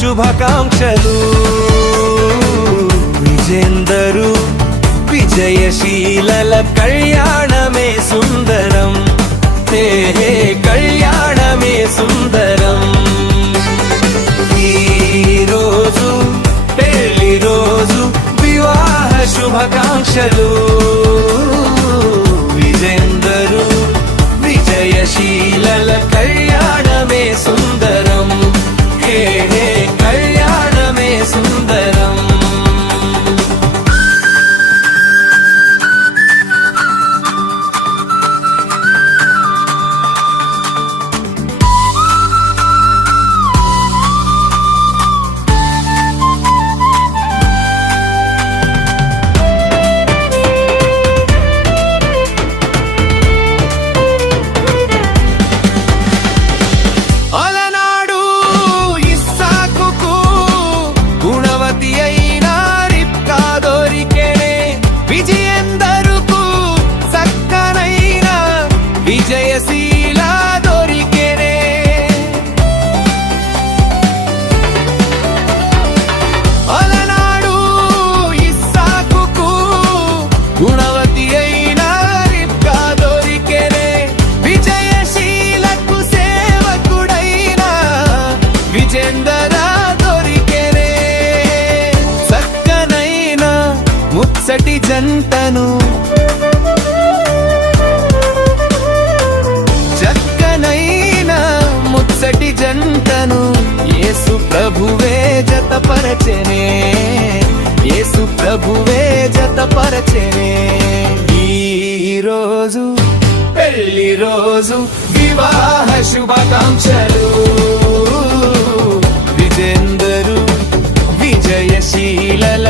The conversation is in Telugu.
శుభాకాంక్షలు. విజేందరు విజయశీలల కళ్యాణమే సుందరం, హే హే కళ్యాణమే సుందరం. ఈ రోజు పెళ్లి రోజు వివాహ శుభాకాంక్షలు. విజేందరు విజయశీలల కళ్యాణమే సుందరం, హే హే కళ్యాణమే సుందరం. విజయశీల దొరికెనే అలనాడు ఇస్సాకుకు గుణవతి అయిన రిబ్కా దొరికెనే. విజయశీలకు సేవకుడైన విజేందర దొరికెనే. చక్కనైన ముచ్చటి జంటను ముచ్చటి జంటను యేసు ప్రభువే జతపరచెనే, యేసు ప్రభువే జతపరచెనే. ఈ రోజు పెళ్లి రోజు వివాహ శుభాకాంక్షలు. విజేందరు విజయశీలల